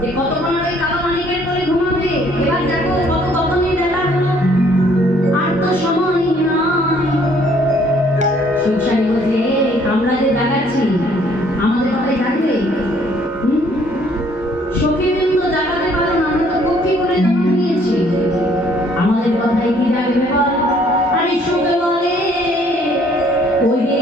যে কতক্ষণ ওই কালো মানিকের করে ঘুমাবে। এবার দেখো কত তখনই বেলা হলো, আর তো সময় নাই। সংসারী বলছে আমরা যে জাগাচ্ছি আমাদের কথাই জাগবে? সখী কিন্তু জাগাতে পারে না, আমরা তো কপি করে জন্ম নিয়েছি, আমাদের কথাই কি জাগবে বল? আরে শুধু বলে ওই রে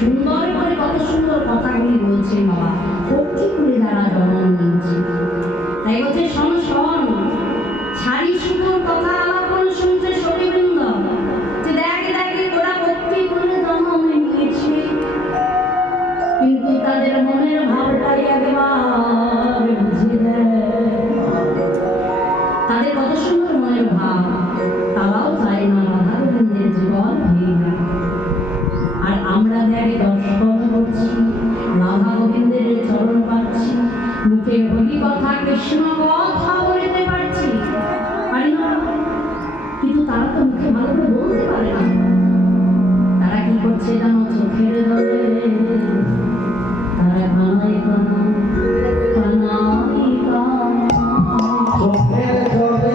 সুন্দর করে কত সুন্দর কথাগুলি বলছে বাবা, ভক্তি করে যারা জন্ম নিয়েছে। তাই বলছে শোন শোন, ছাড়ি সুন্দর কথা আলাপন শুনছে সখীবৃন্দ, যে দেখে দেখে ওরা ভক্তি করে জন্ম নিয়েছে, কিন্তু তাদের মনের ভাবটাই একবার বুঝে দেয়। তাদের কত সুন্দর মনের ভাব, তারাও চায় না রাধা গোবিন্দের জীবন ভেঙে যায়। আর আমরা দেখে দর্শন করছি, রাধা গোবিন্দের চরণ পাচ্ছি, মুখে হরি কথা কৃষ্ণ কথা বলতে পারছি, পারি না, কিন্তু তারা তো মুখে ভালো করে বলতে পারে না। তারা কি করছে জানো? চোখের জলে তারা কানাই কানাই কানাই কানাই, চোখের জলে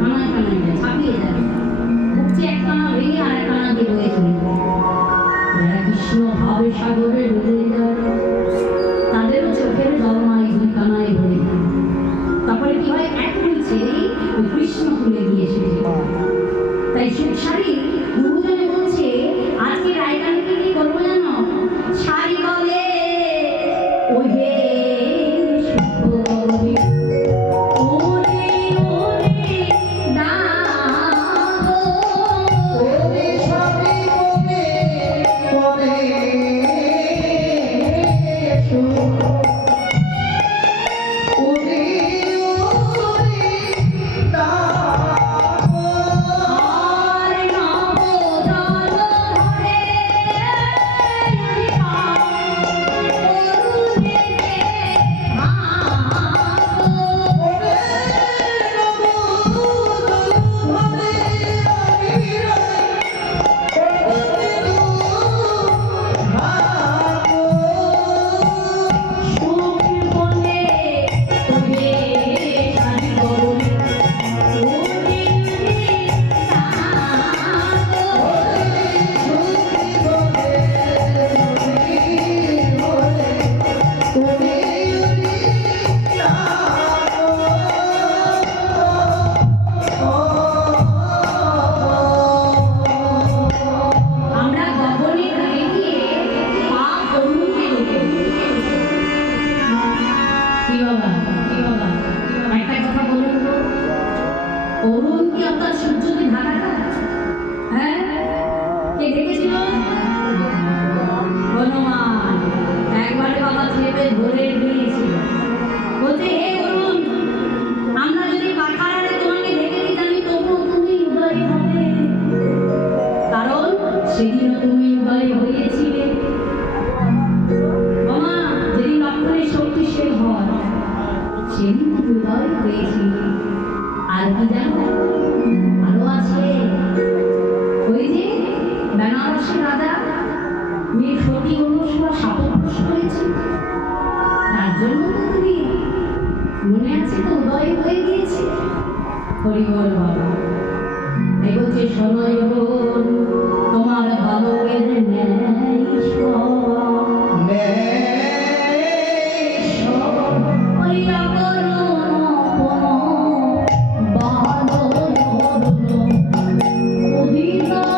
কানায় কানায় যায়, ছাপিয়ে যায়, উঠছে এক কানা ভেঙে আর এক কানা দিয়ে বয়ে চলে যায়। যারা কৃষ্ণ ভাবে সাগরে ডুবে যায় তাদেরও চোখের জলমায় দুই কানায় ভরে যায়। তারপরে কি হয়, এক ফুল ছেড়েই ওই কৃষ্ণ ফুলে গিয়ে এসেছে। তাই সুখসারী গুরুজনে বলছে আজকে রায়কানকে কি করবো জানো? শাড়ি বলে ওই হে সুখবরী, ওরে ওরে ডাকো, ওরে শাড়ি বলে ওরে সুখ, ওরে ওরে ডাকো। আর নব জল ধরে করুণে হাসো, ওরে নবো ধরে আমি সুখ বলে ওরে শাড়ি বলে ওরে ডাকো, আমরা গগনে উড়ে গিয়ে মা অরুণকে দেখি। কি বাবা, কি বাবা, একটা কথা বলুন তো, অরুণ কি আপনার সূর্যকে ঢাকাটা? হ্যাঁ, কে দেখেছিল? হনুমান একবারে বাবা চেপে ধরে দিয়েছিল, বলছে হে অরুণ, আমরা যদি পাখারে তোমাকে দেখে দিতাম তবুও তুমি উদয় হবে, কারণ সেদিনও তুমি উদয় হয়েছিলে। মামা যেদিন লক্ষণের শক্তিশীল হয় সেদিন তুমি উদয় হয়েছিলে। আর কি জানো, আরো আছে, ওই যে বেনারসের রাজা মেয়ে সতী অনুসূয়া শাপগ্রস্ত হয়েছে, তার জন্য তো তুমি মনে আছে তো উদয় হয়ে গিয়েছে। হরি বল বাবা। এই বলছে শোনো বোন, তোমার বালকের ন্যায় সব ওই অবরণ কোনো বালক অভিনব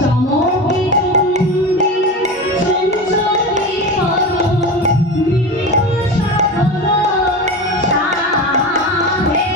চমকে চুম্বি চঞ্চলি করুণ মৃদু সাধন সাধে